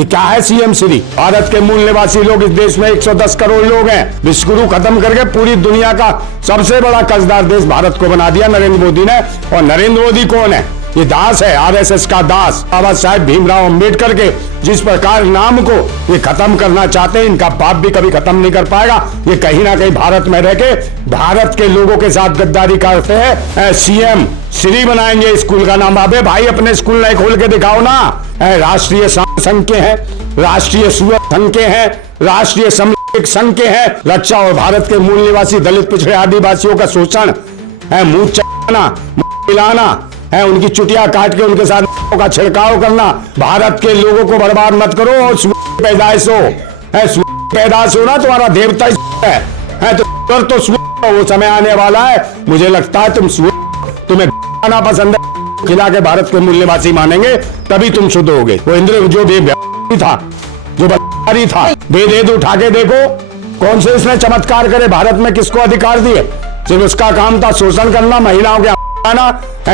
ये क्या है सीएम श्री? भारत के मूल निवासी लोग इस देश में 110 करोड़ लोग हैं। विश्वगुरु खत्म करके पूरी दुनिया का सबसे बड़ा कर्जदार देश भारत को बना दिया नरेंद्र मोदी ने। और नरेंद्र मोदी कौन है? ये दास है, आरएसएस का दास। बाबा साहेब भीमराव अंबेडकर के जिस प्रकार नाम को ये खत्म करना चाहते हैं, इनका बाप भी कभी खत्म नहीं कर पाएगा। ये कहीं ना कहीं भारत में रह के भारत के लोगों के साथ गद्दारी करते हैं। सीएम श्री बनाएंगे स्कूल का नाम। अबे भाई अपने स्कूल नहीं खोल के दिखाओ ना। राष्ट्रीय संघ के हैं, राष्ट्रीय संघ के हैं, राष्ट्रीय संघ के हैं। रक्षा और भारत के मूल निवासी दलित पिछड़े आदिवासियों का शोषण है, मुंह चलाना, मिलाना है, उनकी चुटिया काट के उनके साथ का छिड़काव करना। भारत के लोगों को बर्बाद मत करो। और पैदाइश हो ना, तुम्हारा देवता है तो वो समय आने वाला है। मुझे लगता है तुम्हें खाना पसंद है, खिला के भारत के मूल निवासी मानेंगे, तभी तुम शुद्ध होगे। वो इंद्र जो था, जो बदकारी था, वेद उठा के देखो कौन से इसने चमत्कार करे। भारत में किसको अधिकार दिए? सिर्फ उसका काम था शोषण करना, महिलाओं के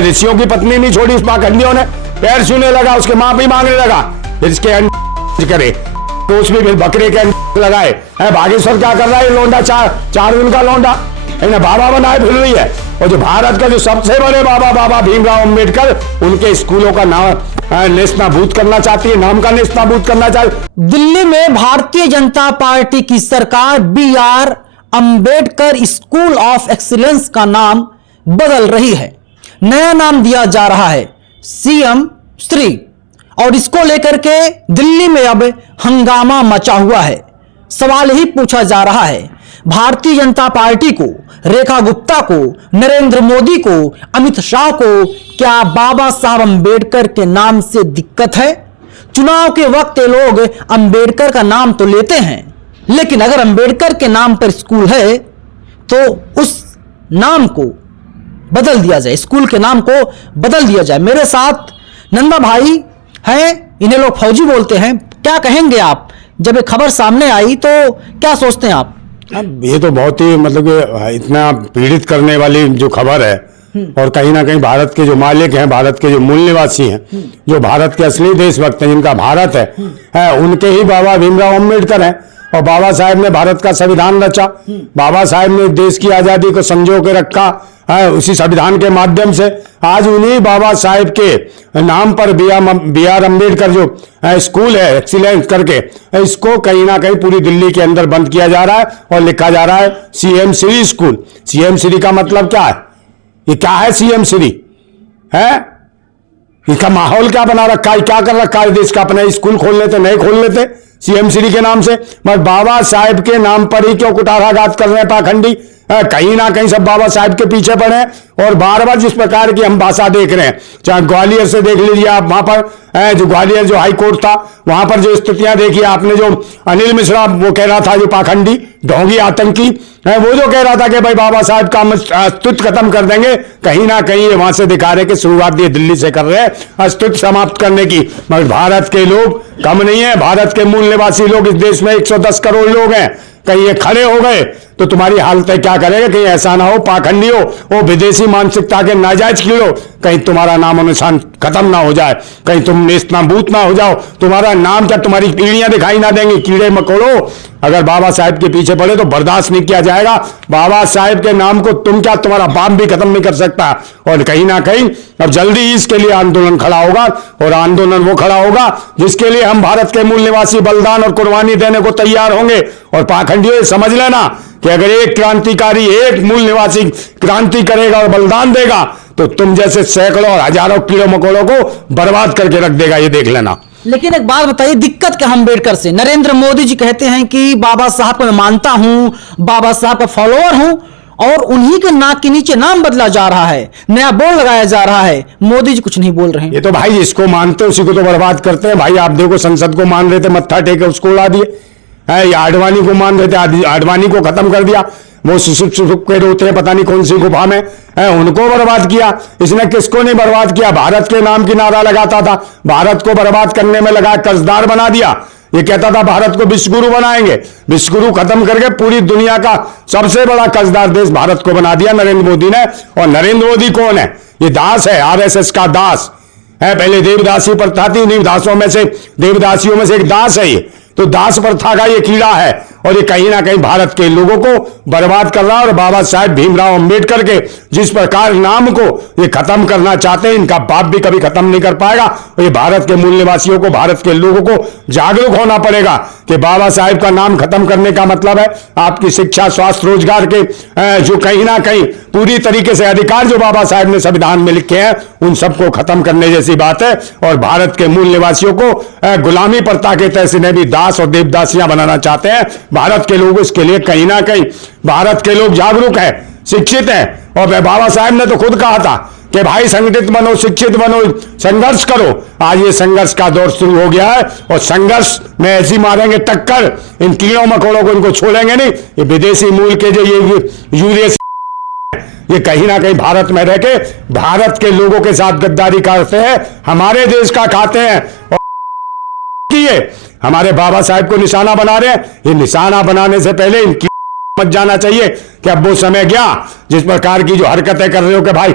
ऋषियों की पत्नी नहीं छोड़ी इस पाखंडियों ने। पैर छूने लगा, उसके मां भी मांगने लगा, फिर इसके करे तो उसमें फिर बकरे के लगाए। बागेश्वर क्या कर रहा है? लोंडा चार दिन का लोंडा इन्हें बाबा बनाए फिर रही है। और जो भारत का जो सबसे बड़े बाबा भीमराव अंबेडकर, उनके स्कूलों का नाम नेस्तनाबूद करना चाहती है, नाम का नेस्तनाबूद करना चाहती। दिल्ली में भारतीय जनता पार्टी की सरकार BR Ambedkar school of excellence का नाम बदल रही है। नया नाम दिया जा रहा है सीएम श्री। और इसको लेकर के दिल्ली में अब हंगामा मचा हुआ है। सवाल ही पूछा जा रहा है, भारतीय जनता पार्टी को, रेखा गुप्ता को, नरेंद्र मोदी को, अमित शाह को क्या बाबा साहब अंबेडकर के नाम से दिक्कत है? चुनाव के वक्त ये लोग अंबेडकर का नाम तो लेते हैं, लेकिन अगर अंबेडकर के नाम पर स्कूल है तो उस नाम को बदल दिया जाए, स्कूल के नाम को बदल दिया जाए। मेरे साथ नंदा भाई हैं, इन्हें लोग फौजी बोलते हैं। क्या कहेंगे आप? जब ये खबर सामने आई तो क्या सोचते हैं आप? ये तो बहुत ही मतलब कि इतना पीड़ित करने वाली जो खबर है। और कहीं ना कहीं भारत के जो मालिक हैं, भारत के जो मूल निवासी हैं, जो भारत के असली देशभक्त हैं, जिनका भारत है उनके ही बाबा भीमराव अंबेडकर हैं। और बाबा साहेब ने भारत का संविधान रचा। बाबा साहेब ने देश की आजादी को संजो के रखा है उसी संविधान के माध्यम से। आज उन्हीं बाबा साहेब के नाम पर BR अंबेडकर जो स्कूल है एक्सीलेंस करके, इसको कहीं ना कहीं पूरी दिल्ली के अंदर बंद किया जा रहा है और लिखा जा रहा है CM Shri school. CM Shri का मतलब क्या है? ये क्या है सीएम श्री? है इसका माहौल क्या बना रखा है, क्या कर रखा है देश का? अपने स्कूल खोल लेते, नहीं खोल लेते सीएम श्री के नाम से? मगर बाबा साहेब के नाम पर ही क्यों कुठाराघात कर रहे हैं पाखंडी? कहीं ना कहीं सब बाबा साहेब के पीछे पड़े हैं। और बार बार जिस प्रकार की हम भाषा देख रहे हैं, चाहे ग्वालियर से देख लीजिए आप, वहां पर जो ग्वालियर जो हाई कोर्ट था, वहां पर जो स्थितियां देखी आपने, जो अनिल मिश्रा वो कह रहा था, जो पाखंडी ढोंगी आतंकी वो जो कह रहा था कि भाई बाबा साहब का अस्तित्व खत्म कर देंगे, कहीं ना कहीं ये वहां से दिखा रहे कि शुरुआत ये दिल्ली से कर रहे हैं अस्तित्व समाप्त करने की। मगर भारत के लोग कम नहीं है। भारत के मूल निवासी लोग इस देश में 110 करोड़ लोग हैं। कहीं ये खड़े हो गए तो तुम्हारी हालत क्या करेगा? कहीं ऐसा ना हो पाखंडी हो, वो विदेशी मानसिकता के नाजायज कीड़ो, कहीं तुम्हारा नाम निशान खत्म ना हो जाए, कहीं तुम नेस्तनाबूद ना हो जाओ। तुम्हारा नाम क्या, तुम्हारी पीढ़ियां दिखाई ना देंगी। कीड़े मकोड़ो अगर बाबा साहेब के पीछे पड़े तो बर्दाश्त नहीं किया जाएगा। बाबा साहेब के नाम को तुम क्या, तुम्हारा बाप भी खत्म नहीं कर सकता। और कहीं ना कहीं अब जल्दी ही इसके लिए आंदोलन खड़ा होगा। और आंदोलन वो खड़ा होगा जिसके लिए हम भारत के मूल निवासी बलिदान और कुर्बानी देने को तैयार होंगे। और पाखंडियों समझ लेना कि अगर एक क्रांतिकारी, एक मूल निवासी क्रांति करेगा और बलिदान देगा तो तुम जैसे सैकड़ों और हजारों कीड़ों मकोड़ों को बर्बाद करके रख देगा, ये देख लेना। लेकिन एक बात बताइए, दिक्कत क्या अंबेडकर से? नरेंद्र मोदी जी कहते हैं कि बाबा साहब को मैं मानता हूं, बाबा साहब का फॉलोअर हूं, और उन्हीं के नाक के नीचे नाम बदला जा रहा है, नया बोर्ड लगाया जा रहा है। मोदी जी कुछ नहीं बोल रहे हैं। ये तो भाई जिसको मानते उसी को तो बर्बाद करते हैं। भाई आप देखो, संसद को मान रहे थे, मत्था टेके उसको उड़ा दिए। आडवाणी को मान रहे थे, आडवाणी को खत्म कर दिया। वो सुसुप के रोते हैं पता नहीं कौन सी गुफा में, उनको बर्बाद किया। इसने किसको नहीं बर्बाद किया? भारत के नाम की नारा लगाता था, भारत को बर्बाद करने में लगा, कर्जदार बना दिया। ये कहता था भारत को विश्वगुरु बनाएंगे। विश्वगुरु खत्म करके पूरी दुनिया का सबसे बड़ा कर्जदार देश भारत को बना दिया नरेंद्र मोदी ने। और नरेंद्र मोदी कौन है? ये दास है, आरएसएस का दास है। पहले देवदासी प्रथा थी, देवदासियों में से एक दास है ये, तो दास प्रथा का ये कीड़ा है और ये कहीं ना कहीं भारत के लोगों को बर्बाद कर रहा है। और बाबा साहेब भीमराव अंबेडकर के जिस प्रकार नाम को ये खत्म करना चाहते हैं, इनका बाप भी कभी खत्म नहीं कर पाएगा। और ये भारत के मूल निवासियों को, भारत के लोगों को जागरूक होना पड़ेगा कि बाबा साहेब का नाम खत्म करने का मतलब है आपकी शिक्षा, स्वास्थ्य, रोजगार के जो कहीं ना कहीं पूरी तरीके से अधिकार जो बाबा साहेब ने संविधान में लिखे हैं, उन सबको खत्म करने जैसी बात है। और भारत के मूल निवासियों को गुलामी प्रथा के तहत इन्हें भी दास और देवदासियां बनाना चाहते हैं। भारत के लोग इसके लिए कहीं ना कहीं, भारत के लोग जागरूक हैं, शिक्षित हैं। और बाबा साहेब ने तो खुद कहा था कि भाई संगठित बनो, शिक्षित बनो, संघर्ष करो। आज ये संघर्ष का दौर शुरू हो गया है और संघर्ष में ऐसी मारेंगे टक्कर, इन कीड़ों मकोड़ों को इनको छोड़ेंगे नहीं। ये विदेशी मूल के जो ये यूरिया ये कहीं ना कहीं भारत में रह के भारत के लोगों के साथ गद्दारी करते हैं, हमारे देश का खाते हैं और किए हमारे बाबा साहेब को निशाना बना रहे हैं। ये निशाना बनाने से पहले इनकी मत जाना चाहिए कि अब वो समय गया जिस प्रकार की जो हरकतें कर रहे हो कि भाई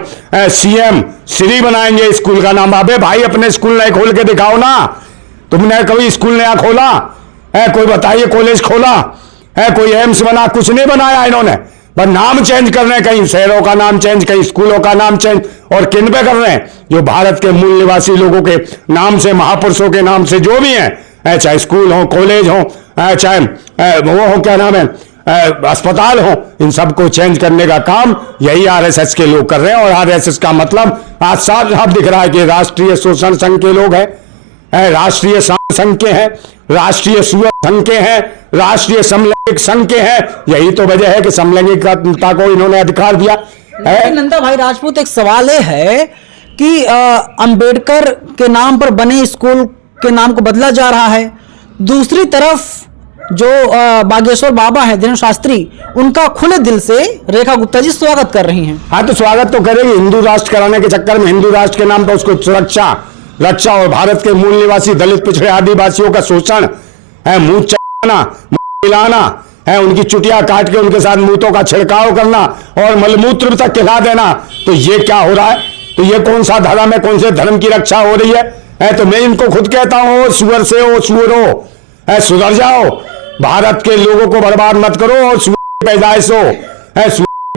सीएम श्री बनाएंगे स्कूल का नाम। अबे भाई अपने स्कूल नए खोल के दिखाओ ना, तुमने कभी स्कूल नया खोला है? कोई बताइए कॉलेज खोला है? कोई एम्स बना? कुछ नहीं बनाया इन्होंने, बस नाम चेंज कर रहे हैं, कहीं शहरों का नाम चेंज, कहीं स्कूलों का नाम चेंज। और किन पे कर रहे हैं? जो भारत के मूल निवासी लोगों के नाम से, महापुरुषों के नाम से जो भी हैं, चाहे स्कूल हो, कॉलेज हो, चाहे वो हो, क्या नाम है, अस्पताल हो, इन सबको चेंज करने का काम यही आरएसएस के लोग कर रहे हैं। और आरएसएस का मतलब आज साफ साफ दिख रहा है कि राष्ट्रीय शोषण संघ के लोग हैं, राष्ट्रीय संघ के हैं, राष्ट्रीय सुअर संघ के हैं, राष्ट्रीय समलैंगिक संघ के हैं। यही तो वजह है कि समलैंगिकता को इन्होंने अधिकार दिया है। नंदा भाई राजपूत, एक सवाल है कि अंबेडकर के नाम पर बने स्कूल के नाम को बदला जा रहा है, दूसरी तरफ जो बागेश्वर बाबा हैं दिनेश शास्त्री, उनका खुले दिल से रेखा गुप्ता जी स्वागत कर रही हैं। हाँ, तो स्वागत तो करेंगे। हिंदू राष्ट्र कराने के चक्कर में, हिंदू राष्ट्र के नाम पर उसको सुरक्षा, रक्षा और भारत के मूल निवासी दलित, पिछड़े, आदिवासियों का शोषण है, मुंह चलाना, मिलाना है, उनकी चुटिया काट के उनके साथ मूतों का छिड़काव करना और मलमूत्र तक खिला देना। तो ये क्या हो रहा है? तो ये कौन सा धर्म है? कौन से धर्म की रक्षा हो रही है? तो मैं इनको खुद कहता हूं, सुअर से हो, सुअरो, सुधर जाओ, भारत के लोगों को बर्बाद मत करो। और सुअर पैदाइश हो,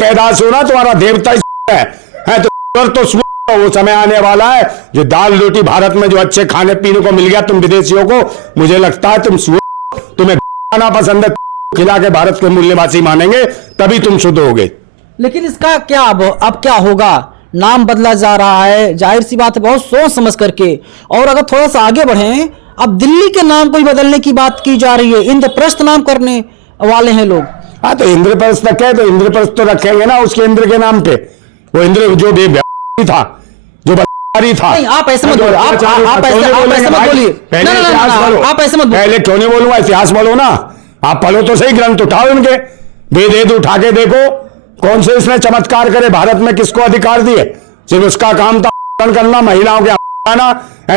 पैदाइश हो ना, तुम्हारा देवता है, तो सुअर तो सुअर। वो समय आने वाला है जो दाल रोटी भारत में जो अच्छे खाने पीने को मिल गया तुम विदेशियों को, मुझे लगता है तुम्हें खाना पसंद है, खिला के भारत के मूल निवासी मानेंगे, तभी तुम शुद्ध होगे। लेकिन इसका क्या अब क्या होगा? नाम बदला जा रहा है, जाहिर सी बात है, बहुत सोच समझ करके। और अगर थोड़ा सा आगे बढ़े, अब दिल्ली के नाम को ही बदलने की बात की जा रही है, इंद्रप्रस्थ नाम करने वाले हैं लोग। हाँ, तो इंद्रप्रस्थ तक है, तो इंद्रप्रस्थ तो रखेंगे ना उसके इंद्र के नाम पे। वो इंद्र जो था, जो था। नहीं, आप ऐसे मत बोलो, आप ऐसे मत बोलिए, आप ऐसे मत बोलिए। पहले क्यों नहीं बोलूंगा? इतिहास बोलो ना, आप पढ़ो तो सही, ग्रंथ उठाओ इनके, वेद उठा के देखो कौन से इसने चमत्कार करे, भारत में किसको अधिकार दिए? सिर्फ उसका काम था करना, महिलाओं के आना,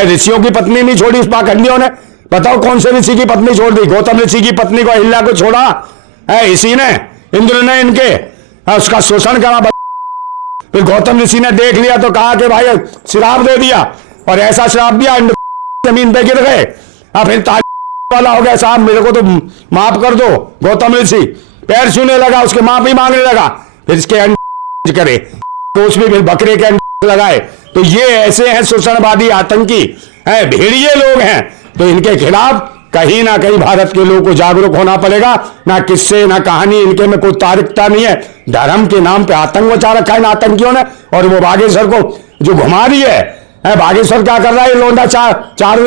ऋषियों की पत्नी नहीं छोड़ी इस पाखंडियों ने। बताओ कौन से ऋषि की पत्नी छोड़ दी? गौतम ऋषि की पत्नी को, अहिल्या को छोड़ा है इसी ने, इंद्र ने इनके उसका शोषण करा। फिर गौतम ऋषि ने देख लिया तो कहा कि भाई श्राप दे दिया, और ऐसा श्राप दिया जमीन पे गिर गए। अब फिर वाला हो गया, साहब मेरे को तो माफ कर दो। गौतम ऋषि पैर छूने लगा, उसके माफी मांगने लगा, फिर इसके करे तो उसमें फिर बकरे के लगाए। तो ये ऐसे हैं शोषणवादी, आतंकी हैं, भेड़िए लोग हैं। तो इनके खिलाफ कहीं ना कहीं भारत के लोगों को जागरूक होना पड़ेगा। ना किस्से ना कहानी, इनके में कोई तारीखता नहीं है। धर्म के नाम पे आतंक मचा रखा है इन आतंकियों ने। और वो बागेश्वर को जो घुमा रही है, बागेश्वर क्या कर रहा है? लोंडा चार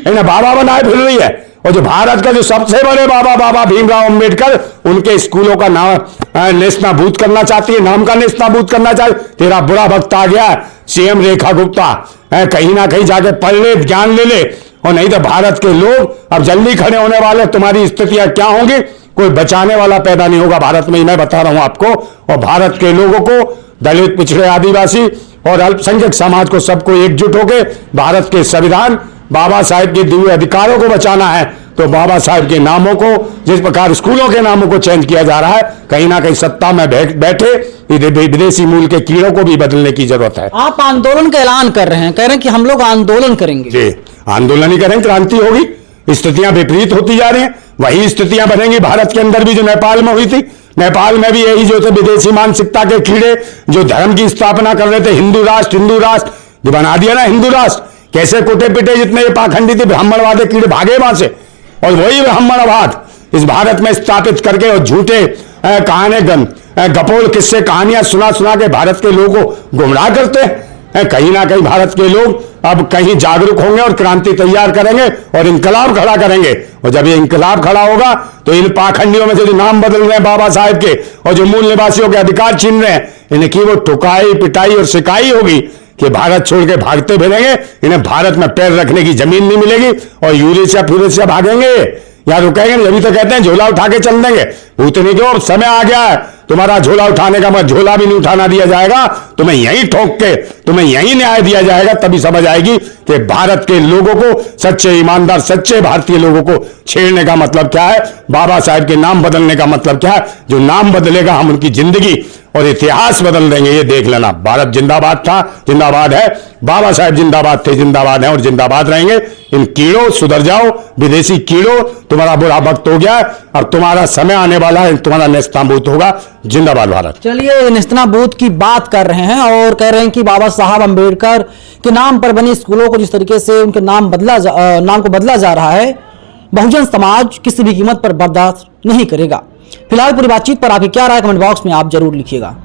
इन्हें बाबा बनाए फिर रही है। और जो भारत का जो सबसे बड़े बाबा भीमराव अंबेडकर, उनके स्कूलों का नाम नेस्तनाबूद करना चाहती है, नाम का नेस्तनाबूद करना चाहती। तेरा बुरा वक्त आ गया सीएम रेखा गुप्ता, कहीं ना कहीं जाके पढ़ ले, ज्ञान ले ले, और नहीं तो भारत के लोग अब जल्दी खड़े होने वाले। तुम्हारी स्थितियां क्या होंगी? कोई बचाने वाला पैदा नहीं होगा भारत में, मैं बता रहा हूं आपको। और भारत के लोगों को, दलित, पिछड़े, आदिवासी और अल्पसंख्यक समाज को, सबको एकजुट होकर भारत के संविधान बाबा साहेब के दिए अधिकारों को बचाना है तो बाबा साहेब के नामों को, जिस प्रकार स्कूलों के नामों को चेंज किया जा रहा है, कहीं ना कहीं सत्ता में बैठे विदेशी मूल के कीड़ों को भी बदलने की जरूरत है। आप आंदोलन का ऐलान कर रहे हैं, कह रहे हैं कि हम लोग आंदोलन करेंगे। जी, आंदोलन ही करेंगे, क्रांति होगी। स्थितियां विपरीत होती जा रही हैं, वही स्थितियां बनेंगी भारत के अंदर भी जो नेपाल में हुई थी। नेपाल में भी यही जो थे विदेशी मानसिकता के कीड़े जो धर्म की स्थापना कर रहे थे, हिंदू राष्ट्र जो बना दिया ना हिंदू राष्ट्र, कैसे कोटे पिटे जितने ये पाखंडी थे ब्राह्मणवादी कीड़े भागे वहां से, और वही ब्राह्मणवाद इस भारत में स्थापित करके और झूठे कहानी गपोल किस्से कहानियां सुना सुना के भारत के लोगों को गुमराह करते हैं। कहीं ना कहीं भारत के लोग अब कहीं जागरूक होंगे और क्रांति तैयार करेंगे और इंकलाब खड़ा करेंगे। और जब ये इंकलाब खड़ा होगा तो इन पाखंडियों में से जो नाम बदल रहे हैं बाबा साहेब के और जो मूल निवासियों के अधिकार छीन रहे हैं, इनकी वो ठुकाई पिटाई और सिकाई होगी कि भारत छोड़ के भागते फिरेंगे। इन्हें भारत में पैर रखने की जमीन नहीं मिलेगी और यूरेशिया भागेंगे या रुकेंगे। अभी तो कहते हैं झोला उठा के चल देंगे, भूतनी क्यों, समय आ गया है तुम्हारा झोला उठाने का, मगर झोला भी नहीं उठाना दिया जाएगा, तुम्हें यहीं ठोक के तुम्हें यहीं न्याय दिया जाएगा। तभी समझ आएगी कि भारत के लोगों को, सच्चे ईमानदार सच्चे भारतीय लोगों को छेड़ने का मतलब क्या है, बाबा साहेब के नाम बदलने का मतलब क्या है। जो नाम बदलेगा हम उनकी जिंदगी और इतिहास बदल देंगे, ये देख लेना। भारत जिंदाबाद था, जिंदाबाद है, बाबा साहेब जिंदाबाद थे, जिंदाबाद हैं और जिंदाबाद रहेंगे। इन कीड़ों सुधर जाओ, विदेशी कीड़ों, तुम्हारा बुरा वक्त हो गया, अब तुम्हारा समय आने वाला है, तुम्हारा नेस्तनाबूत होगा। जिंदाबाद भारत। चलिए, नेस्तनाबूत की बात कर रहे हैं और कह रहे हैं कि बाबा साहब अम्बेडकर के नाम पर बनी स्कूलों को जिस तरीके से उनके नाम को बदला जा रहा है, बहुजन समाज किसी भी कीमत पर बर्दाश्त नहीं करेगा। फिलहाल पूरी बातचीत पर आपकी क्या राय, कमेंट बॉक्स में आप जरूर लिखिएगा।